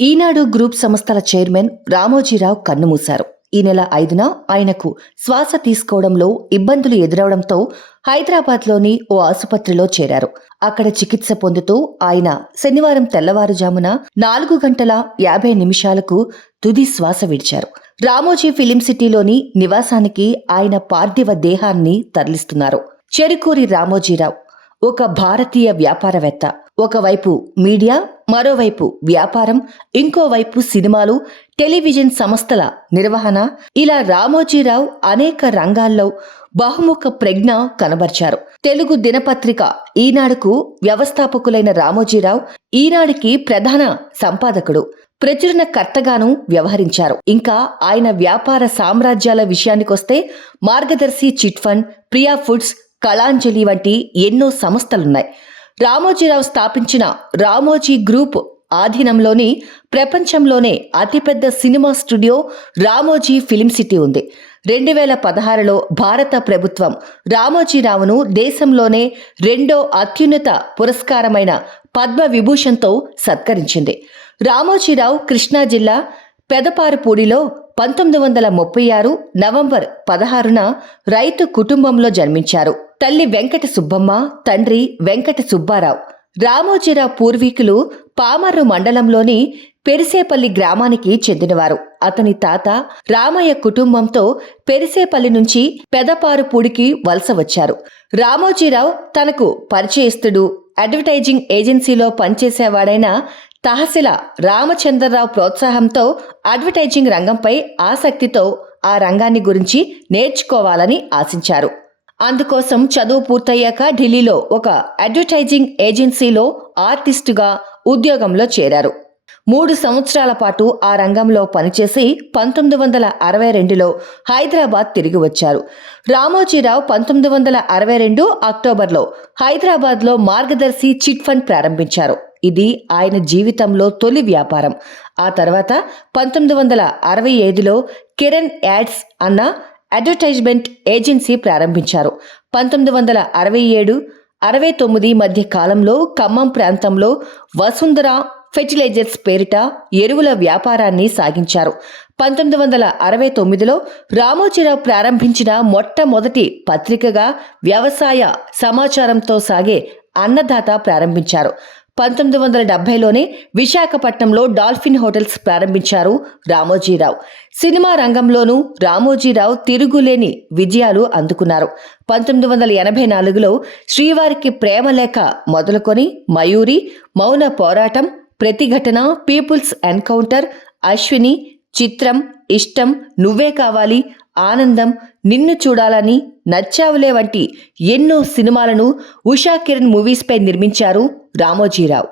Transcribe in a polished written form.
ఈనాడు group సంస్థల chairman Ramoji Rao కన్నుమూశారు. ఈ నెల 5న ఆయనకు శ్వాస తీసుకోవడంలో ఇబ్బందులు ఎదురవడంతో హైదరాబాద్లోని ఓ ఆసుపత్రిలో చేరారు. అక్కడ చికిత్స పొందుతూ ఆయన శనివారం తెల్లవారుజామున 4:50 తుది శ్వాస విడిచారు. రామోజీ ఫిలిం సిటీలోని నివాసానికి ఆయన పార్థివ దేహాన్ని తరలిస్తున్నారు. చెరుకూరి రామోజీరావు ఒక భారతీయ వ్యాపారవేత్త. ఒకవైపు మీడియా, మరోవైపు వ్యాపారం, ఇంకోవైపు సినిమాలు, టెలివిజన్ సంస్థల నిర్వహణ, ఇలా రామోజీరావు అనేక రంగాల్లో బహుముఖ ప్రజ్ఞ కనబర్చారు. తెలుగు దినపత్రిక ఈనాడుకు వ్యవస్థాపకులైన రామోజీరావు ఈనాడుకి ప్రధాన సంపాదకుడు, ప్రచురణకర్తగాను వ్యవహరించారు. ఇంకా ఆయన వ్యాపార సామ్రాజ్యాల విషయానికొస్తే మార్గదర్శి chit fund, Priya foods, Kalanjali వంటి ఎన్నో సంస్థలున్నాయి. రామోజీరావు స్థాపించిన రామోజీ గ్రూప్ ఆధీనంలోని ప్రపంచంలోనే అతిపెద్ద cinema studio Ramoji film city ఉంది. 2016లో భారత ప్రభుత్వం రామోజీరావును దేశంలోనే 2వ అత్యున్నత పురస్కారమైన పద్మవిభూషణ్తో సత్కరించింది. రామోజీరావు కృష్ణా జిల్లా పెదపారుపూడిలో 1936 నవంబర్ 16న రైతు కుటుంబంలో జన్మించారు. తల్లి వెంకట సుబ్బమ్మ, తండ్రి వెంకట సుబ్బారావు. రామోజీరావు పూర్వీకులు పామర్రు మండలంలోని పెరిసేపల్లి గ్రామానికి చెందినవారు. అతని తాత రామయ్య కుటుంబంతో పెరిసేపల్లి నుంచి పెదపారుపూడికి వలస వచ్చారు. రామోజీరావు తనకు పరిచయస్తుడు, అడ్వర్టైజింగ్ ఏజెన్సీలో పనిచేసేవాడైన తహసీల రామచంద్రరావు ప్రోత్సాహంతో అడ్వర్టైజింగ్ రంగంపై ఆసక్తితో ఆ రంగాన్ని గురించి నేర్చుకోవాలని ఆశించారు. అందుకోసం చదువు పూర్తయ్యాక ఢిల్లీలో ఒక అడ్వర్టైజింగ్ ఏజెన్సీలో ఆర్టిస్టుగా ఉద్యోగంలో చేరారు. 3 సంవత్సరాల పాటు ఆ రంగంలో పనిచేసి 1962లో హైదరాబాద్ తిరిగి వచ్చారు. రామోజీరావు 1962 అక్టోబర్లో హైదరాబాద్లో మార్గదర్శి చిట్ ఫండ్ ప్రారంభించారు. ఇది ఆయన జీవితంలో తొలి వ్యాపారం. ఆ తర్వాత 1965లో కిరణ్ యాడ్స్ అన్న అడ్వర్టైజ్మెంట్ ఏజెన్సీ ప్రారంభించారు. 1967-69 మధ్య కాలంలో ఖమ్మం ప్రాంతంలో వసుంధర ఫెర్టిలైజర్స్ పేరిట ఎరువుల వ్యాపారాన్ని సాగించారు. 1969లో రామోజీరావు ప్రారంభించిన మొట్టమొదటి పత్రికగా వ్యవసాయ సమాచారంతో సాగే అన్నదాత ప్రారంభించారు. 1970లోనే విశాఖపట్నంలో డాల్ఫిన్ హోటల్స్ ప్రారంభించారు రామోజీరావు. సినిమా రంగంలోనూ రామోజీరావు తిరుగులేని విజయాలు అందుకున్నారు. 1984లో శ్రీవారికి ప్రేమలేఖ మొదలుకొని మయూరి, మౌన పోరాటం, ప్రతిఘటన, పీపుల్స్ ఎన్కౌంటర్, అశ్విని, చిత్రం, ఇష్టం, నువ్వే కావాలి, ఆనందం, నిన్ను చూడాలని, నచ్చావులే వంటి ఎన్నో సినిమాలను ఉషా కిరణ్ మూవీస్పై నిర్మించారు రామోజీరావు.